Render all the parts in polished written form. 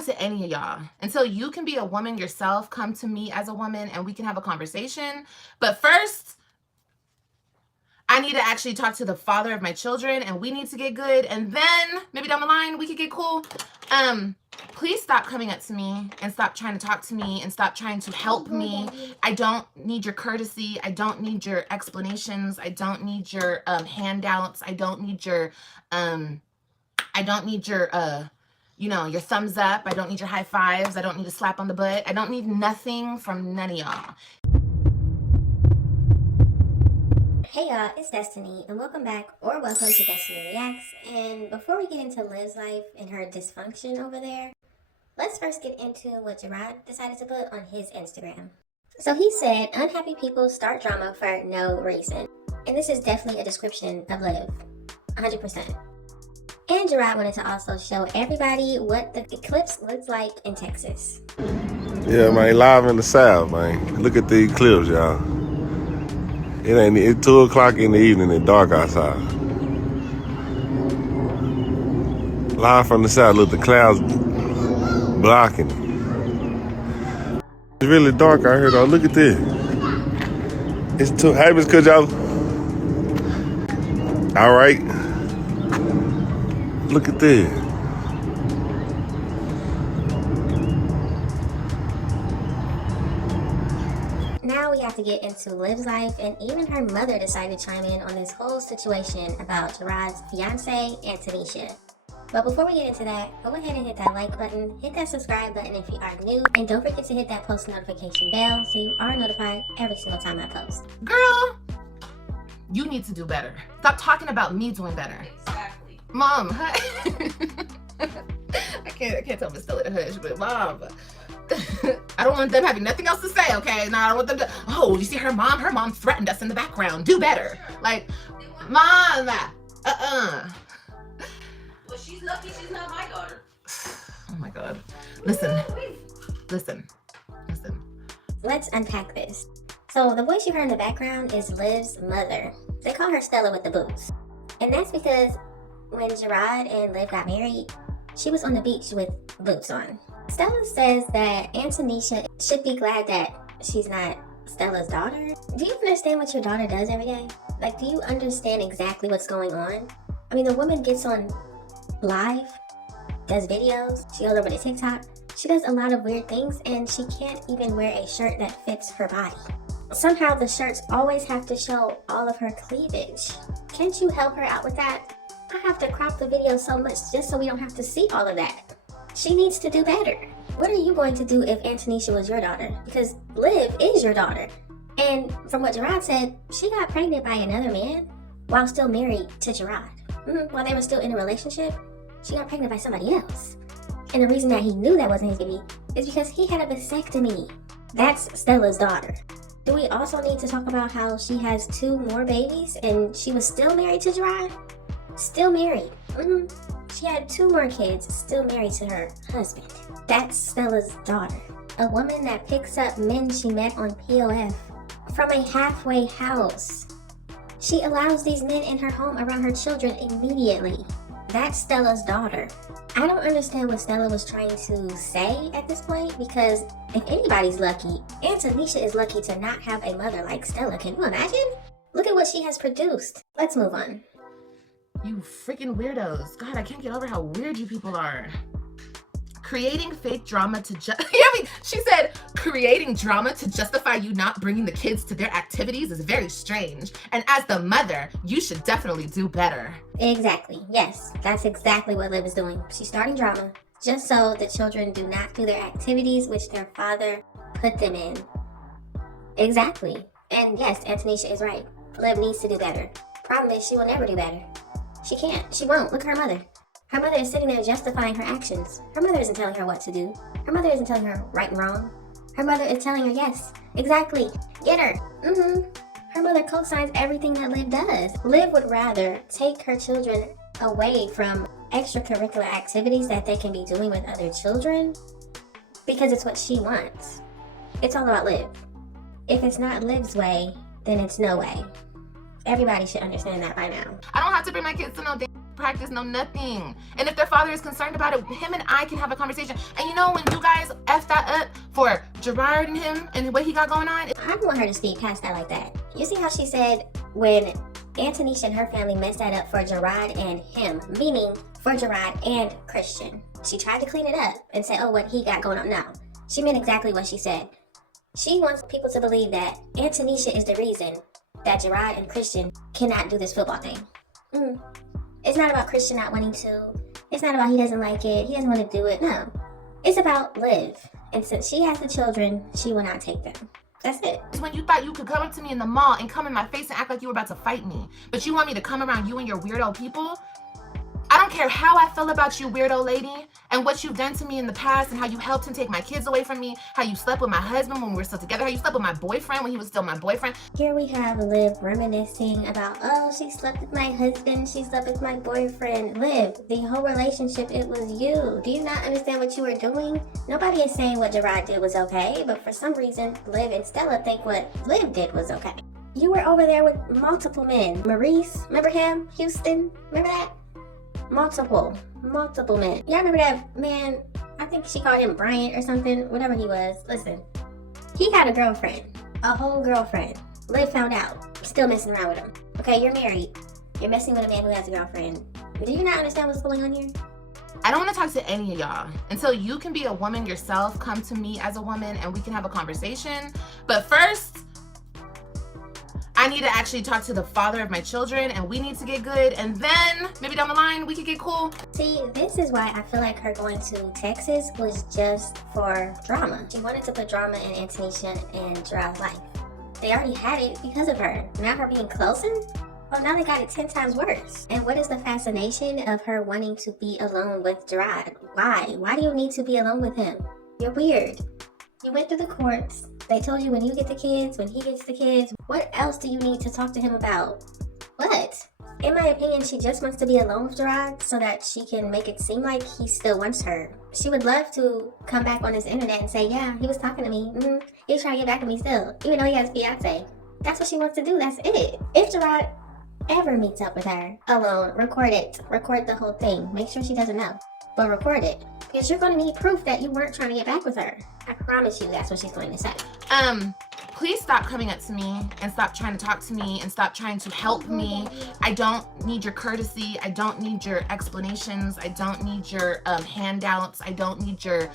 talk to any of y'all. Until you can be a woman yourself, come to me as a woman and we can have a conversation. But first, I need to actually talk to the father of my children and we need to get good. And then maybe down the line, we could get cool. Please stop coming up to me and stop trying to talk to me and stop trying to help me. I don't need your courtesy. I don't need your explanations. I don't need your handouts. I don't need your you know, your thumbs up. I don't need your high fives. I don't need a slap on the butt. I don't need nothing from none of y'all. Hey y'all, it's Destiny, and welcome back, or welcome to DestinyReacts. And before we get into Liv's life and her dysfunction over there, let's first get into what Jrod decided to put on his Instagram. So he said, unhappy people start drama for no reason. And this is definitely a description of Liv, 100%. And Jrod wanted to also show everybody what the eclipse looks like in Texas. Yeah, man, live in the South, man. Look at the eclipse, y'all. It's 2 o'clock in the evening, it's dark outside. Live from the South, look, the clouds blocking it. It's really dark out here, though. Look at this. It's too happy because y'all. All right. Look at this. Now we have to get into Liv's life, and even her mother decided to chime in on this whole situation about Jrod's fiance and Tanisha. But before we get into that, go ahead and hit that like button, hit that subscribe button if you are new, and don't forget to hit that post notification bell so you are notified every single time I post. Girl, you need to do better. Stop talking about me doing better. Exactly. Mom, I can't tell Miss Stella to hush, but Mom, I don't want them having nothing else to say, okay? Now I don't want them to, oh, you see her mom? Her mom threatened us in the background. Do better. Like, Mom, Well, she's lucky she's not my daughter. Oh my God. Listen. Let's unpack this. So the voice you heard in the background is Liv's mother. They call her Stella with the boots. And that's because when Jrod and Liv got married, she was on the beach with boots on. Stella says that Tanisha should be glad that she's not Stella's daughter. Do you understand what your daughter does every day? Like, do you understand exactly what's going on? I mean, the woman gets on live, does videos, she goes over to TikTok. She does a lot of weird things, and she can't even wear a shirt that fits her body. Somehow the shirts always have to show all of her cleavage. Can't you help her out with that? I have to crop the video so much just so we don't have to see all of that. She needs to do better. What are you going to do if Tanisha was your daughter? Because Liv is your daughter. And from what Jrod said, she got pregnant by another man while still married to Jrod. While they were still in a relationship, she got pregnant by somebody else. And the reason that he knew that wasn't his baby is because he had a vasectomy. That's Stella's daughter. Do we also need to talk about how she has 2 more babies and she was still married to Jrod? Still married. She had 2 more kids, still married to her husband. That's Stella's daughter. A woman that picks up men she met on POF from a halfway house. She allows these men in her home around her children immediately. That's Stella's daughter. I don't understand what Stella was trying to say at this point, because if anybody's lucky, Tanisha is lucky to not have a mother like Stella. Can you imagine? Look at what she has produced. Let's move on. You freaking weirdos. God, I can't get over how weird you people are. Creating fake drama to she said, creating drama to justify you not bringing the kids to their activities is very strange. And as the mother, you should definitely do better. Exactly. Yes, that's exactly what Liv is doing. She's starting drama just so the children do not do their activities which their father put them in. Exactly. And yes, Tanisha is right. Liv needs to do better. Problem is, she will never do better. She can't. She won't. Look at her mother. Her mother is sitting there justifying her actions. Her mother isn't telling her what to do. Her mother isn't telling her right and wrong. Her mother is telling her, yes, exactly, get her. Her mother co-signs everything that Liv does. Liv would rather take her children away from extracurricular activities that they can be doing with other children because it's what she wants. It's all about Liv. If it's not Liv's way, then it's no way. Everybody should understand that by now. I don't have to bring my kids to no damn practice, no nothing. And if their father is concerned about it, him and I can have a conversation. And you know, when you guys F that up for Jrod and him and what he got going on. I don't want her to speak past that like that. You see how she said when Tanisha and her family messed that up for Jrod and him, meaning for Jrod and Christian. She tried to clean it up and say, oh, what he got going on. No, she meant exactly what she said. She wants people to believe that Tanisha is the reason that Jrod and Christian cannot do this football thing. It's not about Christian not wanting to. It's not about he doesn't like it. He doesn't want to do it. No. It's about Liv. And since she has the children, she will not take them. That's it. When you thought you could come up to me in the mall and come in my face and act like you were about to fight me, but you want me to come around you and your weirdo people? I don't care how I feel about you, weirdo lady, and what you've done to me in the past, and how you helped him take my kids away from me, how you slept with my husband when we were still together, how you slept with my boyfriend when he was still my boyfriend. Here we have Liv reminiscing about, oh, she slept with my husband, she slept with my boyfriend. Liv, the whole relationship, it was you. Do you not understand what you were doing? Nobody is saying what Jrod did was okay, but for some reason, Liv and Stella think what Liv did was okay. You were over there with multiple men. Maurice, remember him? Houston, remember that? Multiple men. Y'all remember that man? I think she called him Bryant or something, whatever he was. Listen, he had a girlfriend, a whole girlfriend. Liv found out, still messing around with him. Okay, you're married. You're messing with a man who has a girlfriend. Do you not understand what's going on here? I don't want to talk to any of y'all until you can be a woman yourself. Come to me as a woman and we can have a conversation. But first, I need to actually talk to the father of my children, and we need to get good, and then maybe down the line we could get cool. See, this is why I feel like her going to Texas was just for drama. She wanted to put drama in Tanisha and Jrod's life. They already had it because of her. Now her being closer? Well, now they got it 10 times worse. And what is the fascination of her wanting to be alone with Jrod? Why? Why do you need to be alone with him? You're weird. You went through the courts. They told you when you get the kids, when he gets the kids. What else do you need to talk to him about? What? In my opinion, she just wants to be alone with Jrod so that she can make it seem like he still wants her. She would love to come back on his internet and say, yeah, he was talking to me. He was trying to get back at me still, even though he has a fiance. That's what she wants to do. That's it. If Jrod ever meets up with her alone, record it. Record the whole thing. Make sure she doesn't know, but record it. Because you're going to need proof that you weren't trying to get back with her. I promise you that's what she's going to say. Please stop coming up to me and stop trying to talk to me and stop trying to help me. I don't need your courtesy. I don't need your explanations. I don't need your handouts. I don't need your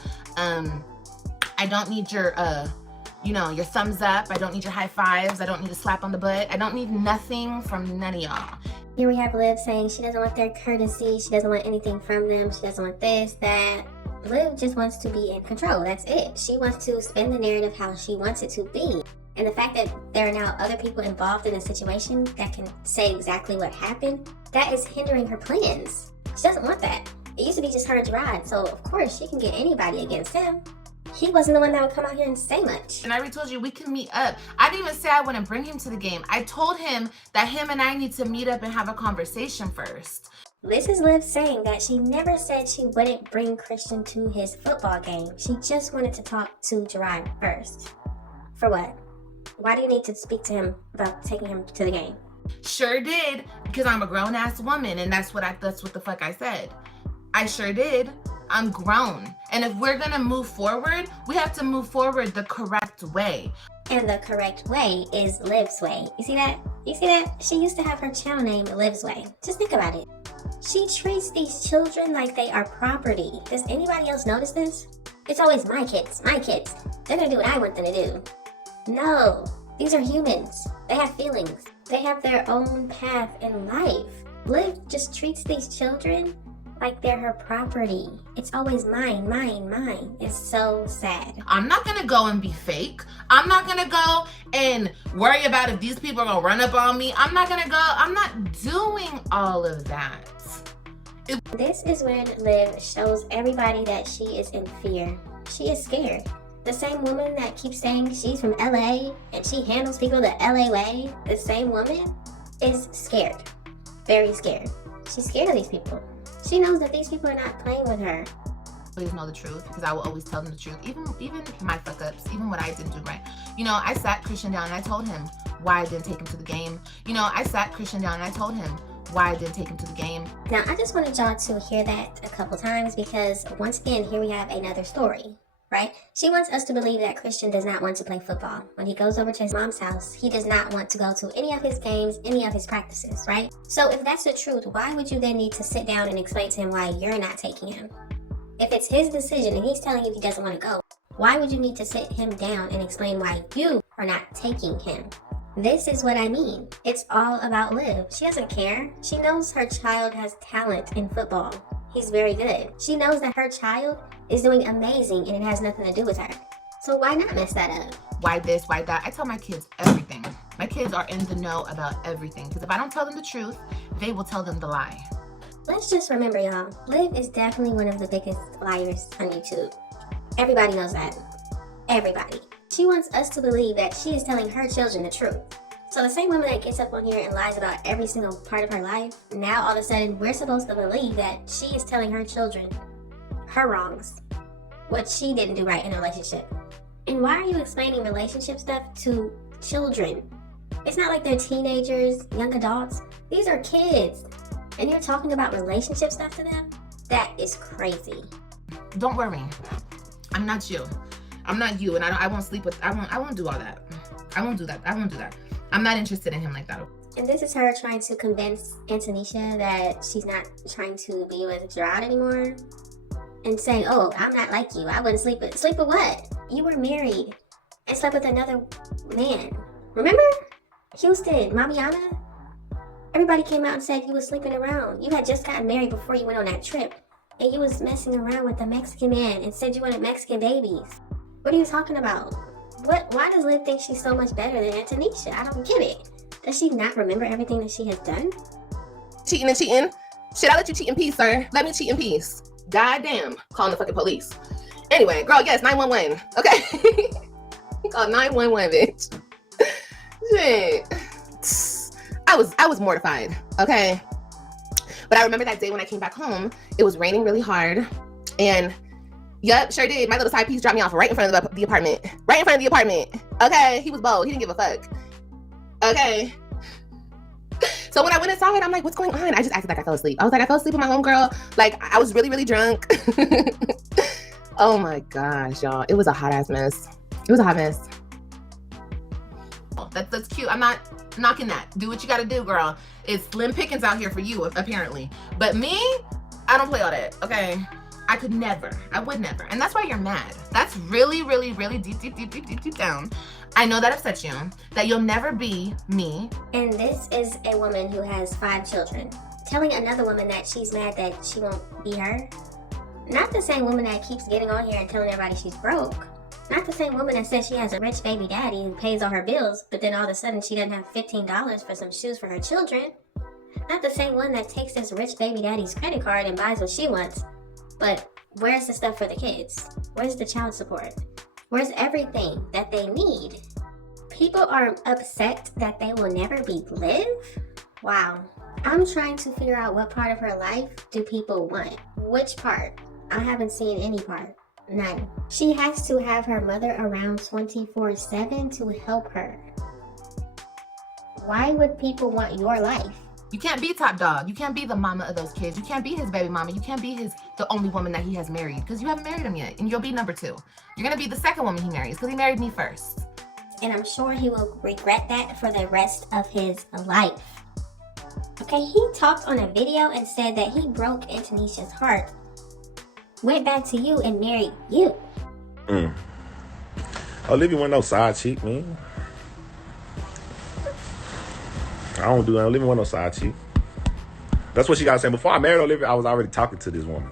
your thumbs up. I don't need your high fives. I don't need a slap on the butt. I don't need nothing from none of y'all. Here we have Liv saying she doesn't want their courtesy. She doesn't want anything from them. She doesn't want this, that. Liv just wants to be in control. That's it. She wants to spin the narrative how she wants it to be. And the fact that there are now other people involved in the situation that can say exactly what happened, that is hindering her plans. She doesn't want that. It used to be just her and Jrod, so of course she can get anybody against him. He wasn't the one that would come out here and say much. And I already told you we can meet up. I didn't even say I wouldn't bring him to the game. I told him that him and I need to meet up and have a conversation first. This is Liv saying that she never said she wouldn't bring Christian to his football game. She just wanted to talk to Jrod first. For what? Why do you need to speak to him about taking him to the game? Sure did, because I'm a grown-ass woman, and that's what the fuck I said. I sure did. I'm grown. And if we're gonna move forward, we have to move forward the correct way. And the correct way is Liv's way. You see that? You see that? She used to have her channel name Liv's Way. Just think about it. She treats these children like they are property. Does anybody else notice this? It's always my kids, my kids. They're gonna do what I want them to do. No, these are humans. They have feelings. They have their own path in life. Liv just treats these children like they're her property. It's always mine, mine, mine. It's so sad. I'm not gonna go and be fake. I'm not gonna go and worry about if these people are gonna run up on me. I'm not doing all of that. This is when Liv shows everybody that she is in fear. She is scared. The same woman that keeps saying she's from LA and she handles people the LA way, the same woman is scared. Very scared. She's scared of these people. She knows that these people are not playing with her. Always know the truth, because I will always tell them the truth, even my fuck ups, even what I didn't do right. I sat Christian down and I told him why I didn't take him to the game. I sat Christian down and I told him why I didn't take him to the game. Now, I just wanted y'all to hear that a couple times because once again, here we have another story, right? She wants us to believe that Christian does not want to play football. When he goes over to his mom's house, he does not want to go to any of his games, any of his practices, right? So if that's the truth, why would you then need to sit down and explain to him why you're not taking him? If it's his decision and he's telling you he doesn't want to go, why would you need to sit him down and explain why you are not taking him? This is what I mean. It's all about Liv. She doesn't care. She knows her child has talent in football. He's very good. She knows that her child is doing amazing and it has nothing to do with her. So why not mess that up? Why this, why that? I tell my kids everything. My kids are in the know about everything because if I don't tell them the truth, they will tell them the lie. Let's just remember, y'all, Liv is definitely one of the biggest liars on YouTube. Everybody knows that. Everybody. She wants us to believe that she is telling her children the truth. So the same woman that gets up on here and lies about every single part of her life, now all of a sudden we're supposed to believe that she is telling her children her wrongs, what she didn't do right in a relationship. And why are you explaining relationship stuff to children? It's not like they're teenagers, young adults. These are kids. And you're talking about relationship stuff to them? That is crazy. Don't worry. I'm not you. I'm not you, and I won't sleep with. I won't do all that. I won't do that. I'm not interested in him like that. And this is her trying to convince Tanisha that she's not trying to be with Jrod anymore, and saying, "Oh, I'm not like you. I wouldn't sleep with what? You were married and slept with another man. Remember, Houston, Mamiana? Everybody came out and said you was sleeping around. You had just gotten married before you went on that trip, and you was messing around with a Mexican man and said you wanted Mexican babies. What are you talking about? Why does Liv think she's so much better than Tanisha? I don't get it. Does she not remember everything that she has done? Cheating and cheating. Shit, I let you cheat in peace, sir. Let me cheat in peace. Goddamn. Calling the fucking police. Anyway, girl, yes, 911. Okay. Call 911, bitch. Shit. I was mortified. Okay. But I remember that day when I came back home, it was raining really hard. And yep, sure did. My little side piece dropped me off right in front of the apartment. Right in front of the apartment. Okay. He was bold. He didn't give a fuck. Okay. So when I went inside, I'm like, what's going on? I just acted like I fell asleep. I was like, I fell asleep with my homegirl. Like, I was really, really drunk. Oh my gosh, y'all. It was a hot ass mess. It was a hot mess. That's cute. I'm not knocking that. Do what you gotta do, girl. It's slim pickings out here for you, apparently. But me, I don't play all that, okay? I could never. I would never. And that's why you're mad. That's really, really, really deep down. I know that upsets you, that you'll never be me. And this is a woman who has 5 children, telling another woman that she's mad that she won't be her. Not the same woman that keeps getting on here and telling everybody she's broke. Not the same woman that says she has a rich baby daddy who pays all her bills, but then all of a sudden she doesn't have $15 for some shoes for her children. Not the same one that takes this rich baby daddy's credit card and buys what she wants. But where's the stuff for the kids? Where's the child support? Where's everything that they need? People are upset that they will never be Liv? Wow. I'm trying to figure out what part of her life do people want. Which part? I haven't seen any part. None. She has to have her mother around 24/7 to help her. Why would people want your life? You can't be top dog. You can't be the mama of those kids. You can't be his baby mama. You can't be the only woman that he has married because you haven't married him yet, and you'll be number 2. You're gonna be the second woman he marries because he married me first. And I'm sure he will regret that for the rest of his life. Okay, he talked on a video and said that he broke Tanisha's heart, went back to you and married you. Olivia wasn't no side chick, man. I don't want no side chick. That's what she got to say. Before I married Olivia, I was already talking to this woman.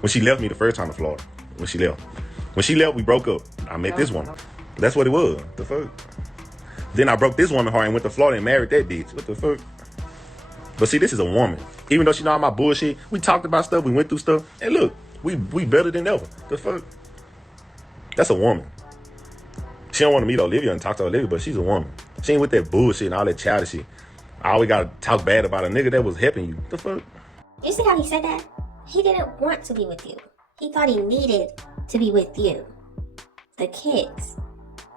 When she left me the first time in Florida. When she left, we broke up. I met this woman. That's what it was. The fuck? Then I broke this woman heart and went to Florida and married that bitch. What the fuck? But see, this is a woman. Even though she know all my bullshit, we talked about stuff, we went through stuff. And look, we better than ever. The fuck? That's a woman. She don't want to meet Olivia and talk to Olivia, but she's a woman. She ain't with that bullshit and all that childish shit. I always gotta talk bad about a nigga that was helping you. The fuck? You see how he said that? He didn't want to be with you. He thought he needed to be with you. The kids.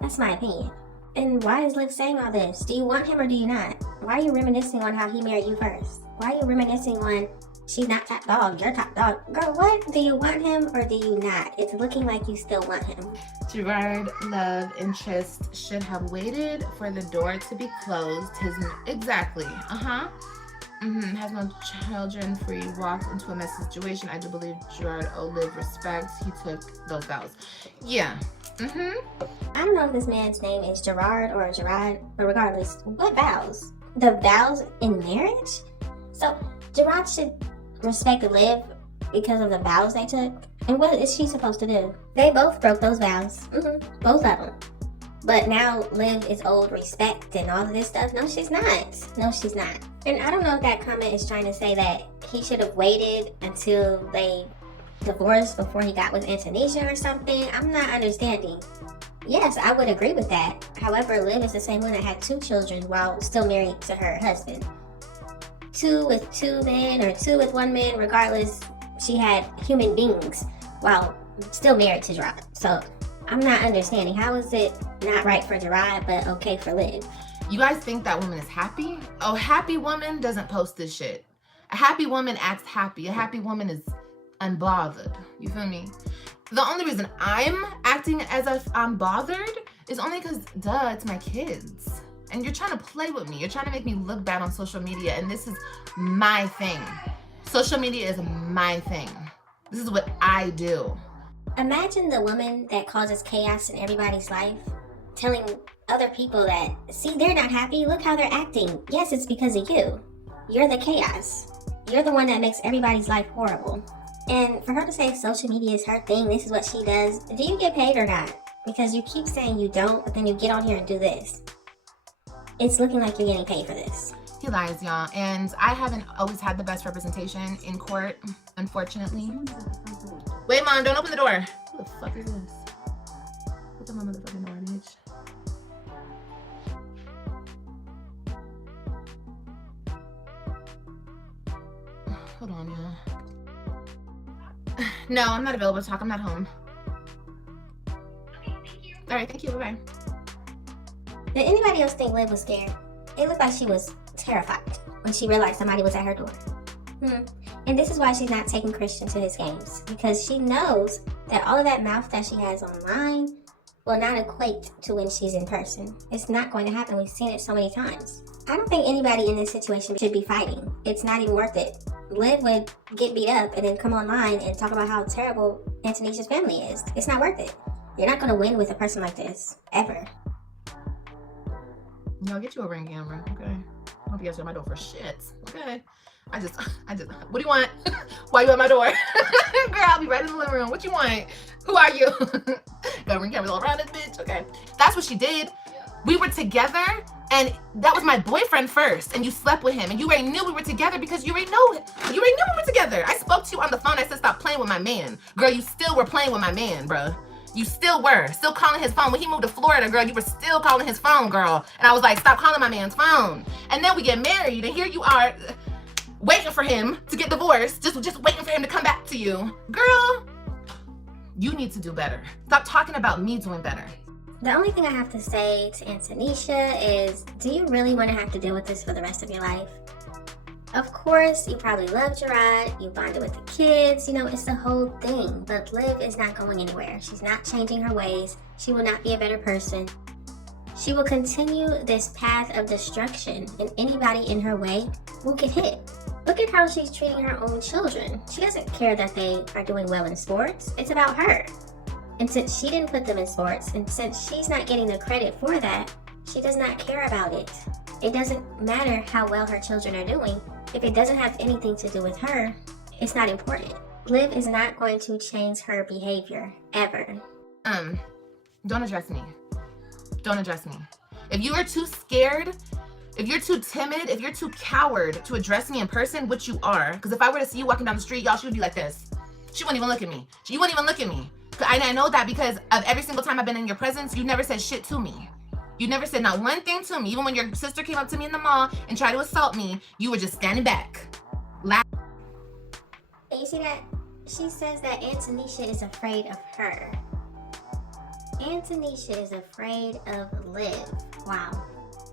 That's my opinion. And why is Liv saying all this? Do you want him or do you not? Why are you reminiscing on how he married you first? Why are you reminiscing on she's not top dog, you're top dog? Girl, what? Do you want him or do you not? It's looking like you still want him. Jrod, love interest, should have waited for the door to be closed. Exactly. Has no children, free, walked into a messy situation. I do believe Jrod owed Liv respect. He took those vows. Yeah. I don't know if this man's name is Jerrod or Jrod, but regardless, what vows? The vows in marriage? So Jrod should respect Liv because of the vows they took. And what is she supposed to do? They both broke those vows. Both of them. But now Liv is owed respect and all of this stuff. No, she's not. No, she's not. And I don't know if that comment is trying to say that he should have waited until they divorced before he got with Tanisha or something. I'm not understanding. Yes, I would agree with that. However, Liv is the same one that had 2 children while still married to her husband. 2 with 2 men or 2 with 1 man, regardless, she had human beings while still married to Jrod. So I'm not understanding. How is it not right for Jrod, but okay for Liv? You guys think that woman is happy? A happy woman doesn't post this shit. A happy woman acts happy. A happy woman is unbothered. You feel me? The only reason I'm acting as if I'm bothered is only because, duh, it's my kids. And you're trying to play with me. You're trying to make me look bad on social media, and this is my thing. Social media is my thing. This is what I do. Imagine the woman that causes chaos in everybody's life telling other people that, see, they're not happy, look how they're acting. Yes, it's because of you. You're the chaos. You're the one that makes everybody's life horrible. And for her to say social media is her thing, this is what she does, do you get paid or not? Because you keep saying you don't, but then you get on here and do this. It's looking like you're getting paid for this. He lies, y'all. And I haven't always had the best representation in court, unfortunately. Wait, Mom, don't open the door. Who the fuck is this? What's my motherfucking door, bitch? Hold on, y'all. No, I'm not available to talk. I'm not home. Okay, thank you. All right, thank you. Bye-bye. Did anybody else think Liv was scared? It looked like she was terrified when she realized somebody was at her door. And this is why she's not taking Christian to his games, because she knows that all of that mouth that she has online will not equate to when she's in person. It's not going to happen. We've seen it so many times. I don't think anybody in this situation should be fighting. It's not even worth it. Liv would get beat up and then come online and talk about how terrible Tanisha's family is. It's not worth it. You're not going to win with a person like this, ever. Yo, get you a ring camera, okay? I don't be answering my door for shit, okay? I just, what do you want? Why you at my door? Girl, I'll be right in the living room. What you want? Who are you? Got ring cameras all around this bitch, okay? That's what she did. We were together, and that was my boyfriend first, and you slept with him, and you already knew we were together because you already knew we were together. I spoke to you on the phone. I said, stop playing with my man. Girl, you still were playing with my man, bruh. You still were. Still calling his phone. When he moved to Florida, girl, you were still calling his phone, girl. And I was like, stop calling my man's phone. And then we get married, and here you are waiting for him to get divorced, just waiting for him to come back to you. Girl, you need to do better. Stop talking about me doing better. The only thing I have to say to Tanisha is, do you really want to have to deal with this for the rest of your life? Of course, you probably love Jrod, you bonded with the kids, you know, it's the whole thing. But Liv is not going anywhere. She's not changing her ways. She will not be a better person. She will continue this path of destruction, and anybody in her way will get hit. Look at how she's treating her own children. She doesn't care that they are doing well in sports. It's about her. And since she didn't put them in sports, and since she's not getting the credit for that, she does not care about it. It doesn't matter how well her children are doing. If it doesn't have anything to do with her, it's not important. Liv is not going to change her behavior, ever. Don't address me. Don't address me. If you are too scared, if you're too timid, if you're too coward to address me in person, which you are, because if I were to see you walking down the street, y'all, she would be like this. She wouldn't even look at me. You wouldn't even look at me. I know that because of every single time I've been in your presence, you never said shit to me. You never said not one thing to me. Even when your sister came up to me in the mall and tried to assault me, you were just standing back. And you see that? She says that Tanisha is afraid of her. Tanisha is afraid of Liv. Wow.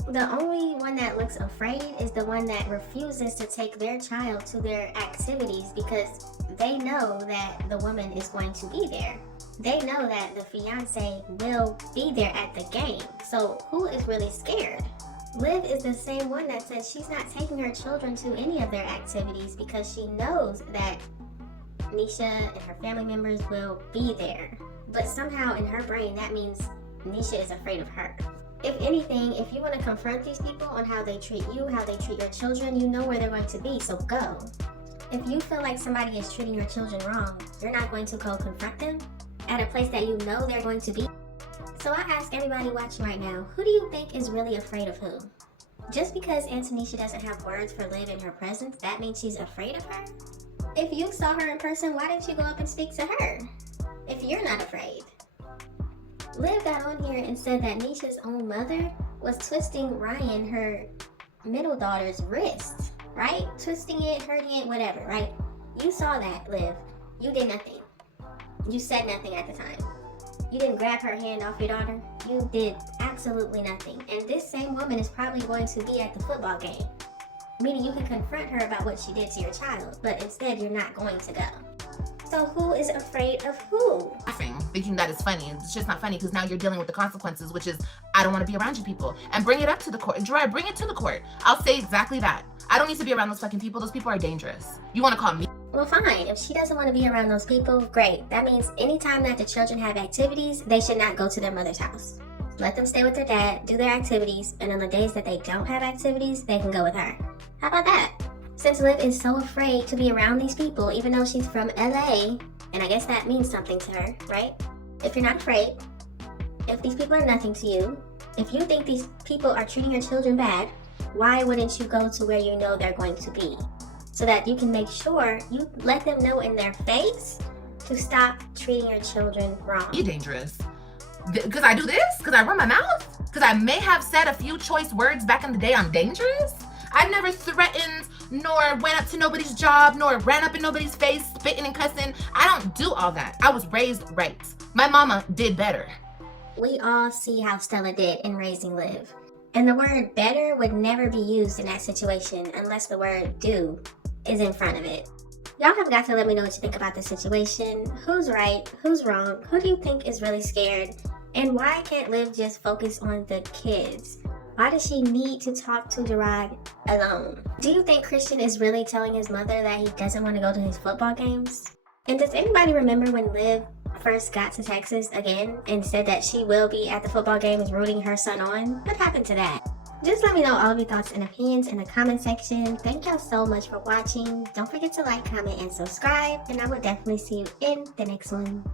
The only one that looks afraid is the one that refuses to take their child to their activities because they know that the woman is going to be there. They know that the fiance will be there at the game. So who is really scared? Liv is the same one that says she's not taking her children to any of their activities because she knows that Nisha and her family members will be there. But somehow in her brain that means Nisha is afraid of her. If anything, if you want to confront these people on how they treat you, how they treat your children, you know where they're going to be, so go. If you feel like somebody is treating your children wrong, you're not going to go confront them at a place that you know they're going to be. So I ask everybody watching right now, who do you think is really afraid of who? Just because Tanisha doesn't have words for Liv in her presence, that means she's afraid of her? If you saw her in person, why didn't you go up and speak to her? If you're not afraid. Liv got on here and said that Nisha's own mother was twisting Ryan, her middle daughter's wrist, right? Twisting it, hurting it, whatever, right? You saw that, Liv. You did nothing. You said nothing at the time. You didn't grab her hand off your daughter. You did absolutely nothing. And this same woman is probably going to be at the football game. Meaning you can confront her about what she did to your child, but instead you're not going to go. So who is afraid of who? Laughing, thinking that is funny. It's just not funny because now you're dealing with the consequences, which is I don't want to be around you people. And bring it up to the court. Jrod, bring it to the court. I'll say exactly that. I don't need to be around those fucking people. Those people are dangerous. You want to call me? Well, fine. If she doesn't want to be around those people, great. That means anytime that the children have activities, they should not go to their mother's house. Let them stay with their dad, do their activities, and on the days that they don't have activities, they can go with her. How about that? Since Liv is so afraid to be around these people, even though she's from LA, and I guess that means something to her, right? If you're not afraid, if these people are nothing to you, if you think these people are treating your children bad, why wouldn't you go to where you know they're going to be? So that you can make sure you let them know in their face to stop treating your children wrong. You're dangerous. Because I do this? Because I run my mouth? Because I may have said a few choice words back in the day I'm dangerous? I never threatened, nor went up to nobody's job, nor ran up in nobody's face, spitting and cussing. I don't do all that. I was raised right. My mama did better. We all see how Stella did in raising Liv. And the word better would never be used in that situation unless the word do is in front of it. Y'all have got to let me know what you think about this situation. Who's right? Who's wrong? Who do you think is really scared? And why can't Liv just focus on the kids? Why does she need to talk to Jrod alone? Do you think Christian is really telling his mother that he doesn't want to go to his football games? And does anybody remember when Liv first got to Texas again and said that she will be at the football games rooting her son on? What happened to that? Just let me know all of your thoughts and opinions in the comment section. Thank y'all so much for watching. Don't forget to like, comment, and subscribe. And I will definitely see you in the next one.